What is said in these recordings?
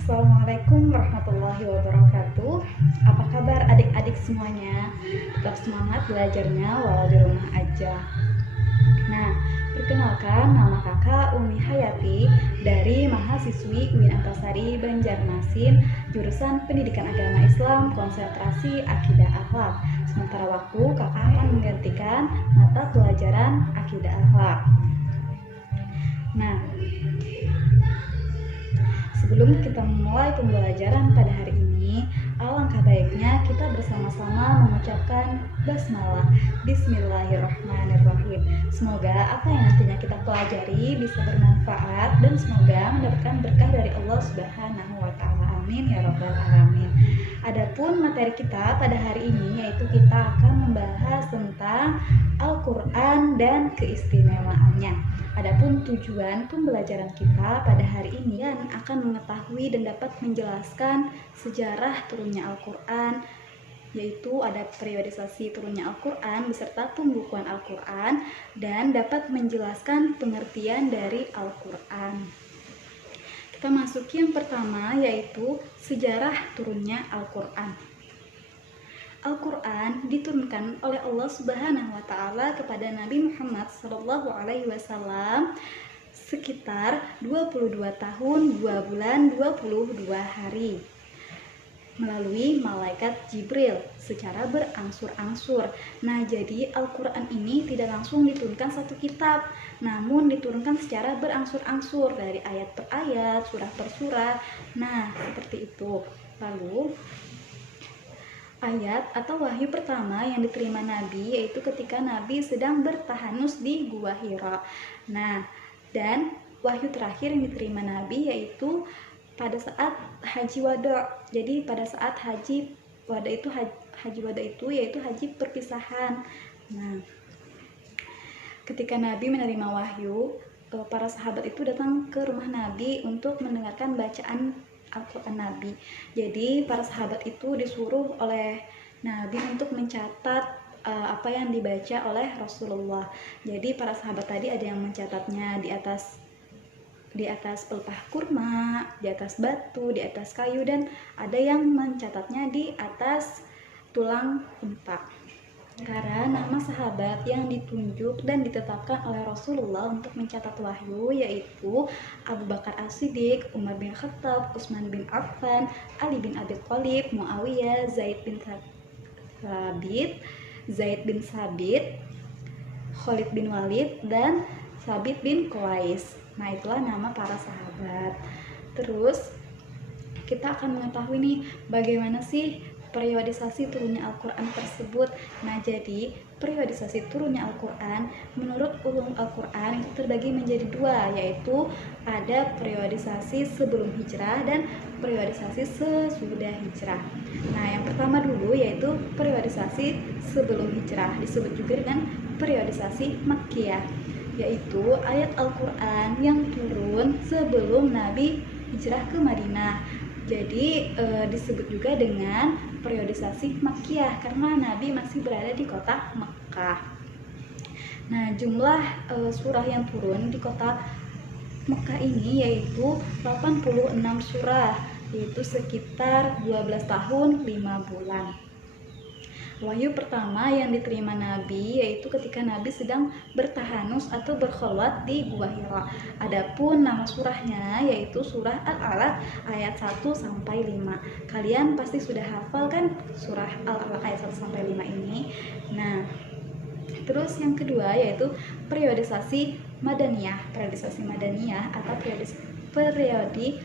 Assalamualaikum warahmatullahi wabarakatuh. Apa kabar adik-adik semuanya? Tetap semangat belajarnya walau di rumah aja. Nah, perkenalkan nama kakak Umi Hayati dari mahasiswi UIN Antasari Banjarmasin, jurusan Pendidikan Agama Islam, konsentrasi Akidah Akhlak. Sementara waktu kakak akan menggantikan mata pelajaran Akidah Akhlak. Nah, sebelum kita memulai pembelajaran pada hari ini, alangkah baiknya kita bersama-sama mengucapkan basmalah. Bismillahirrahmanirrahim. Semoga apa yang nantinya kita pelajari bisa bermanfaat dan semoga mendapatkan berkah dari Allah Subhanahu wa taala. Amin ya rabbal alamin. Adapun materi kita pada hari ini yaitu kita akan membahas tentang Al-Qur'an dan keistimewaannya. Adapun tujuan pembelajaran kita pada hari ini akan mengetahui dan dapat menjelaskan sejarah turunnya Al-Qur'an, yaitu ada periodisasi turunnya Al-Qur'an beserta pembukuan Al-Qur'an, dan dapat menjelaskan pengertian dari Al-Qur'an. Kita masuki yang pertama yaitu sejarah turunnya Al-Qur'an. Al-Qur'an diturunkan oleh Allah Subhanahu wa taala kepada Nabi Muhammad SAW sekitar 22 tahun 2 bulan 22 hari melalui malaikat Jibril secara berangsur-angsur. Nah, jadi Al-Qur'an ini tidak langsung diturunkan satu kitab, namun diturunkan secara berangsur-angsur dari ayat per ayat, surah per surah. Nah, seperti itu. Lalu ayat atau wahyu pertama yang diterima Nabi yaitu ketika Nabi sedang bertahanus di Gua Hira. Nah, dan wahyu terakhir yang diterima Nabi yaitu pada saat haji wada. Jadi pada saat haji wada itu yaitu haji perpisahan. Nah, ketika Nabi menerima wahyu, para sahabat itu datang ke rumah Nabi untuk mendengarkan bacaan Al-Quran Nabi. Jadi para sahabat itu disuruh oleh Nabi untuk mencatat apa yang dibaca oleh Rasulullah. Jadi para sahabat tadi ada yang mencatatnya di atas pelepah kurma, di atas batu, di atas kayu, dan ada yang mencatatnya di atas tulang unta. Karena nama sahabat yang ditunjuk dan ditetapkan oleh Rasulullah untuk mencatat wahyu yaitu Abu Bakar As-Siddiq, Umar bin Khattab, Utsman bin Affan, Ali bin Abi Thalib, Muawiyah, Zaid bin Sabit, Khalid bin Walid, dan Sabit bin Qais. Nah, itulah nama para sahabat. Terus kita akan mengetahui nih bagaimana sih periodisasi turunnya Al-Quran tersebut. Nah, jadi periodisasi turunnya Al-Quran menurut ulum Al-Quran itu terbagi menjadi dua, yaitu ada periodisasi sebelum hijrah dan periodisasi sesudah hijrah. Nah, yang pertama dulu yaitu periodisasi sebelum hijrah, disebut juga dengan periodisasi Makkiyah, yaitu ayat Al-Quran yang turun sebelum Nabi hijrah ke Madinah. Jadi disebut juga dengan periodisasi Makkiyah karena Nabi masih berada di kota Mekkah. Nah, jumlah surah yang turun di kota Mekkah ini yaitu 86 surah, yaitu sekitar 12 tahun 5 bulan. Wahyu pertama yang diterima Nabi yaitu ketika Nabi sedang bertahanus atau berkholwat di Gua Hira. Adapun nama surahnya yaitu surah Al-Alaq ayat 1 sampai 5. Kalian pasti sudah hafal kan surah Al-Alaq ayat 1 sampai 5 ini. Nah, terus yang kedua yaitu periodisasi Madaniyah. Periodisasi Madaniyah atau periode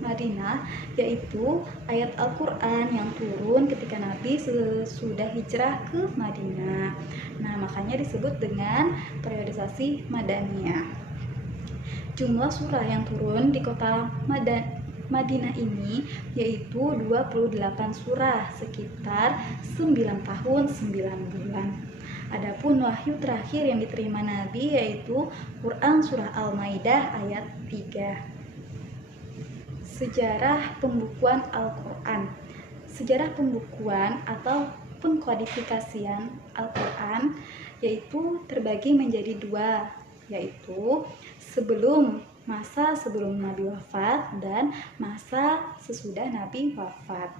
Madinah yaitu ayat Al-Quran yang turun ketika Nabi sudah hijrah ke Madinah. Nah, makanya disebut dengan periodisasi Madaniyah. Jumlah surah yang turun di kota Madinah ini yaitu 28 surah, sekitar 9 tahun 9 bulan. Adapun wahyu terakhir yang diterima Nabi yaitu Quran surah Al-Maidah ayat 3. Sejarah pembukuan Al-Quran. Sejarah pembukuan atau pengkodifikasian Al-Quran yaitu terbagi menjadi dua, yaitu sebelum masa sebelum Nabi wafat dan masa sesudah Nabi wafat.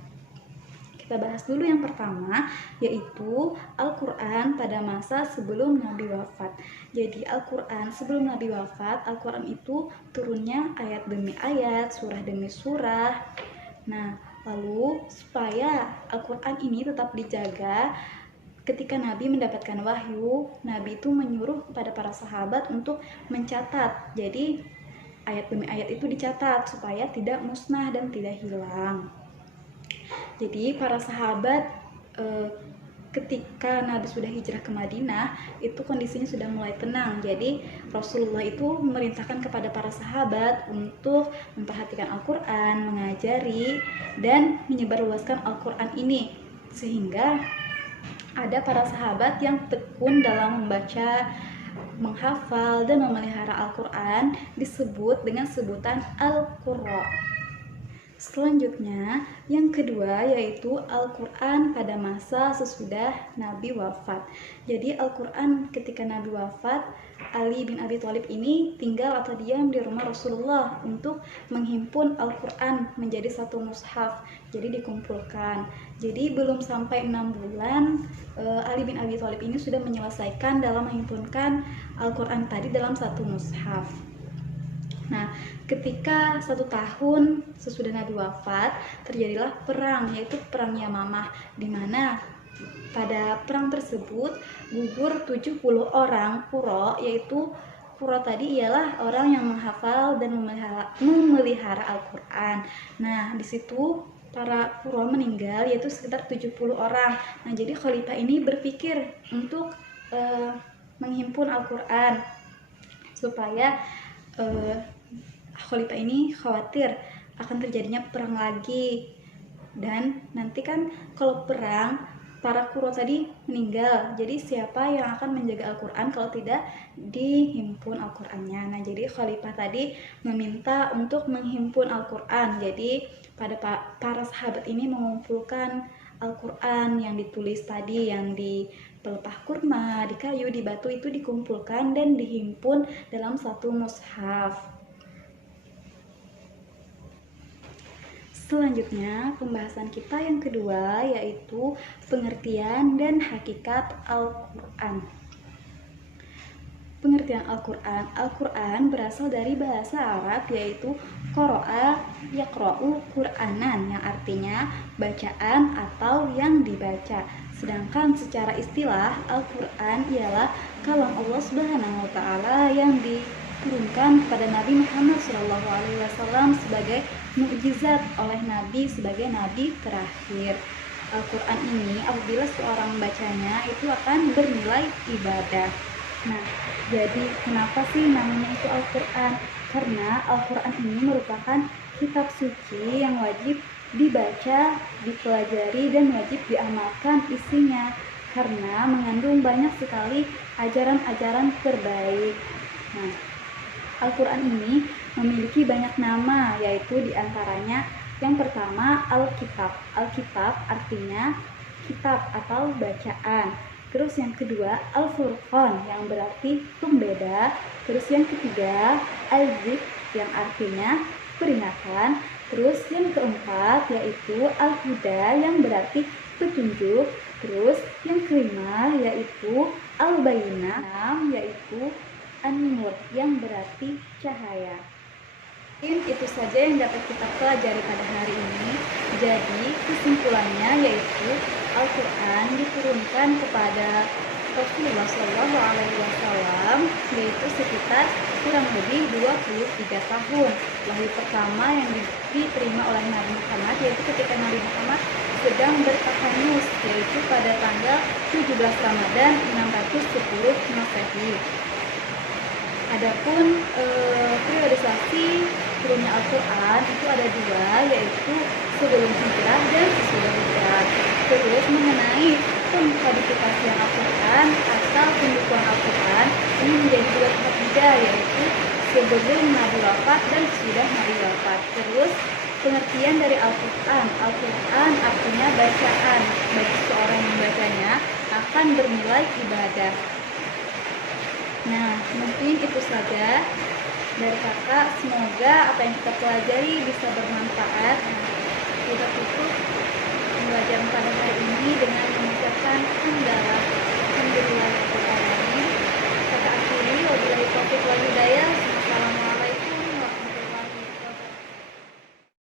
Kita bahas dulu yang pertama, yaitu Al-Quran pada masa sebelum Nabi wafat. Jadi Al-Quran sebelum Nabi wafat, Al-Quran itu turunnya ayat demi ayat, surah demi surah. Nah, lalu supaya Al-Quran ini tetap dijaga, ketika Nabi mendapatkan wahyu, Nabi itu menyuruh kepada para sahabat untuk mencatat. Jadi ayat demi ayat itu dicatat supaya tidak musnah dan tidak hilang. Jadi para sahabat ketika Nabi sudah hijrah ke Madinah, itu kondisinya sudah mulai tenang. Jadi Rasulullah itu memerintahkan kepada para sahabat untuk memperhatikan Al-Quran, mengajari dan menyebarluaskan Al-Quran ini, sehingga ada para sahabat yang tekun dalam membaca, menghafal dan memelihara Al-Quran, disebut dengan sebutan Al-Qurra. Selanjutnya, yang kedua yaitu Al-Quran pada masa sesudah Nabi wafat. Jadi Al-Quran ketika Nabi wafat, Ali bin Abi Thalib ini tinggal atau diam di rumah Rasulullah untuk menghimpun Al-Quran menjadi satu mushaf. Jadi dikumpulkan. Jadi belum sampai 6 bulan, Ali bin Abi Thalib ini sudah menyelesaikan dalam menghimpunkan Al-Quran tadi dalam satu mushaf. Nah, ketika 1 tahun sesudah Nabi wafat, terjadilah perang, yaitu perang Yamamah, di mana pada perang tersebut gugur 70 orang Qurra, yaitu Qurra tadi ialah orang yang menghafal dan memelihara Al-Quran. Nah, di situ para Qurra meninggal, yaitu sekitar 70 orang. Nah, jadi khalifah ini berpikir untuk menghimpun Al-Quran supaya khalifah ini khawatir akan terjadinya perang lagi, dan nanti kan kalau perang para Qurra tadi meninggal, jadi siapa yang akan menjaga Al-Quran kalau tidak dihimpun Al-Qurannya. Nah, jadi khalifah tadi meminta untuk menghimpun Al-Quran. Jadi pada para sahabat ini mengumpulkan Al-Quran yang ditulis tadi, yang di pelepah kurma, di kayu, di batu, itu dikumpulkan dan dihimpun dalam satu mushaf. Selanjutnya, pembahasan kita yang kedua yaitu pengertian dan hakikat Al-Quran. Pengertian Al-Quran. Al-Quran berasal dari bahasa Arab yaitu qara'a yaqra'u Qur'anan, yang artinya bacaan atau yang dibaca. Sedangkan secara istilah, Al-Quran ialah kalam Allah Subhanahu wa taala yang diturunkan kepada Nabi Muhammad SAW sebagai mukjizat oleh Nabi sebagai Nabi terakhir. Al-Quran ini apabila seorang membacanya itu akan bernilai ibadah. Nah, jadi kenapa sih namanya itu Al-Quran? Karena Al-Quran ini merupakan kitab suci yang wajib dibaca, dipelajari, dan wajib diamalkan isinya, karena mengandung banyak sekali ajaran-ajaran terbaik. Nah, Al-Quran ini memiliki banyak nama, yaitu diantaranya yang pertama Alkitab. Alkitab artinya kitab atau bacaan. Terus yang kedua Al-Furqan yang berarti pembeda. Terus yang ketiga Al-Zik yang artinya peringatan. Terus yang keempat yaitu Al-Huda yang berarti petunjuk. Terus yang kelima yaitu Al-Bayyinah yaitu An-Nur yang berarti cahaya. Mungkin itu saja yang dapat kita pelajari pada hari ini. Jadi kesimpulannya yaitu Al-Quran diturunkan kepada Rasulullah SAW yaitu sekitar kurang lebih 23 tahun. Wahyu pertama yang diterima oleh Nabi Muhammad yaitu ketika Nabi Muhammad sedang bertahanus, yaitu pada tanggal 17 Ramadan 610 Masehi. Adapun periodisasi turunnya Al-Quran itu ada dua, yaitu sebelum hijrah dan sesudah hijrah. Terus mengenai pengkodifikasian Al-Quran atau pembukuan Al-Quran ini menjadi dua tahap juga, yaitu sebelum Nabi wafat dan sesudah Nabi wafat. Terus pengertian dari Al-Quran. Al-Quran artinya bacaan. Bagi seorang yang membacanya akan bernilai ibadah. Nah, mungkin itu saja dari kakak. Semoga apa yang kita pelajari bisa bermanfaat. Kita tutup.